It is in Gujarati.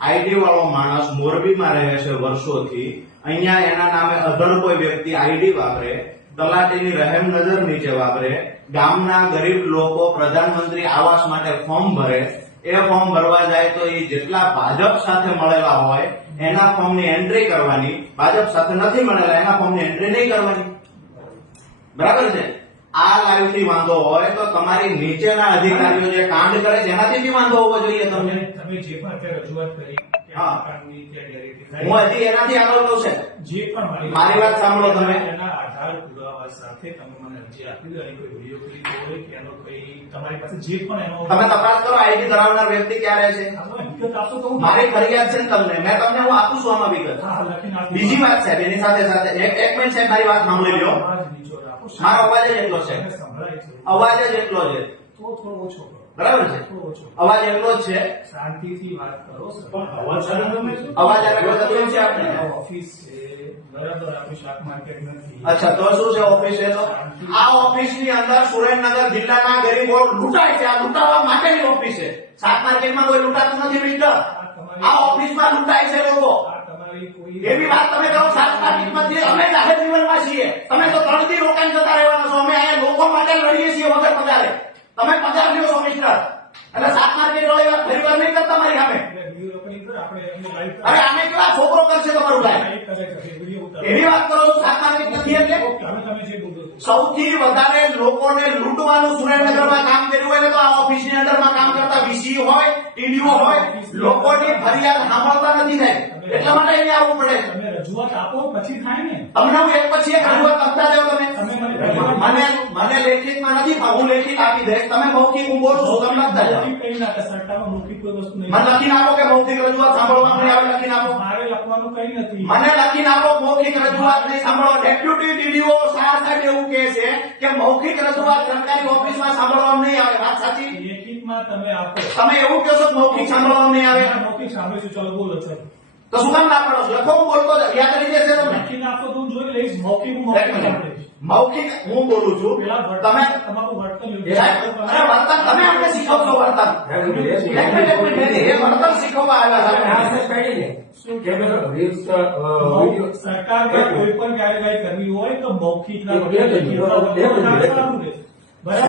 આઈડી વાળો માણસ મોરબીમાં રહે છે વર્ષોથી, અહીંયા એના નામે અધર કોઈ વ્યક્તિ આઈડી વાપરે, તલાટીની રહેમ નજર નીચે વાપરે, ગામના ગરીબ લોકો પ્રધાનમંત્રી આવાસ માટે ફોર્મ ભરે, એ ફોર્મ ભરવા જાય તો એ જેટલા ભાજપ સાથે મળેલા હોય એના ફોર્મની એન્ટ્રી કરવાની, ભાજપ સાથે નથી મળેલા એના ફોર્મની એન્ટ્રી નહીં કરવાની. બરાબર છે? આ લાઈવ થી વાંધો હોય તો તમારી નીચેના અધિકારીઓ જે કાંડ કરે છે એનાથી બી વાંધો હોવો જોઈએ. તમને તમે જે પણ અત્યારે રજૂઆત કરી હું હજી એનાથી આગળ કહું છે. જે પણ મારી વાત સાંભળો તમે. એના આધાર પુરાવા સાથે તમે મને અરજી આપી દો, કોઈ વિડીયો ક્લિપ હોય કે એનો કોઈ તમારી પાસે જે પણ એનો તમે તપાસ કરો આઈડી ધરાવનાર વ્યક્તિ ક્યાં રહે છે. વિગત આપશો તો હું મારી ફરિયાદ છે ને તમને, મેં તમને હું આપું છું આમાં વિગત. લખીને આપી બીજી વાત છે એની સાથે સાથે એક મિનિટ સાહેબ મારી વાત સાંભળી લો. મારો અવાજ જ એટલો છે, અવાજ જ એટલો છે, તો થોડો ઓછો કરો. બરાબર છે? અવાજ એટલો જ છે, શાંતિથી વાત કરો. અવાજ આવે છે આપણે ઓફિસ છે બરાબર, આપણી શાક માર્કેટ નથી. અચ્છા તો શું છે ઓફિસ? છે તો આ ઓફિસ ની અંદર સુરેન્દ્રનગર જિલ્લાના ગરીબો લૂંટાય છે. આ લૂંટાવા માટેની ઓફિસ છે. શાક માર્કેટમાં કોઈ લૂંટાતું નથી મિસ્ટર. આ ઓફિસમાં લૂંટાય છે લોકો. એવી વાત તમે કરો શાક માર્કેટમાં. અમે જાહેર જીવનમાં છીએ, તમે તો 3 દી રોકાણ જતા રહેવાના છો. અમે અહીંયા લોકો માટે લડીએ છીએ વગર પગારે. તમે પગાર લ્યો છો મિસ્ટર, એટલે શાક માર્કેટ વાળી વાત ફરી વાર નહીં કરતા મારી સામે. અરે આને કેવા છોકરો કરશે તમારું ભાઈ? એવી વાત કરો છો શાક માર્કેટ નથી એટલે? સૌથી વધારે લોકોને લૂંટવાનું સુરેન્દ્રનગરમાં કામ કર્યું હોય ને તો આ ઓફિસની અંડરમાં કામ કરતા વીસી હોય, ટીડીઓ હોય, લોકોની ફરિયાદ સાંભળતા નથી સાહેબ. એટલા માટે અહીંયા આવવું પડે. તમે રજૂઆત આપો પછી થાય ને. તમને હું એક પછી એક રજૂઆત કરતા જાવ. તમે મને લેખિતમાં નથી, હું લેખિત આપી દઈશ. તમે મૌખિક હું બોલું છું તમે લખતા જાઓ. કઈ ના સરકારમાં મૌખિક કોઈ વસ્તુ નહીં. મને લખીને આપો કે મૌખિક રજૂઆત સાંભળવા નહીં આવે. લખીને આપો. મારે લખવાનું કઈ નથી. મને લખીને આપો મૌખિક રજૂઆત નહીં સાંભળવા. ડેપ્યુટી ડીડીઓ સાહેબ એવું કહે છે કે મૌખિક રજૂઆત સરકારી ઓફિસમાં સાંભળવામાં નહીં આવે. વાત સાચી? લેખિતમાં તમે આપો. તમે એવું કહો છો કે મૌખિક સાંભળવામાં નહીં આવે. મૌખિક સાંભળીશું. ચાલો બોલો છો તો શું કામ ના પડો છો? લખો, હું બોલતો યાદ કરી દેશે તમને. લખીને આપો તો હું જોઈ લઈશ. મૌખિક હું સાંભળીશ. મૌખિક હું બોલું છું. તમે તમારું વર્તન અરે વર્તન તમે અમને શીખવશો. વર્તન એ વર્તન શીખવવા આવ્યા છે. સરકાર કોઈ પણ કાર્યવાહી કરવી હોય તો મૌખિક ના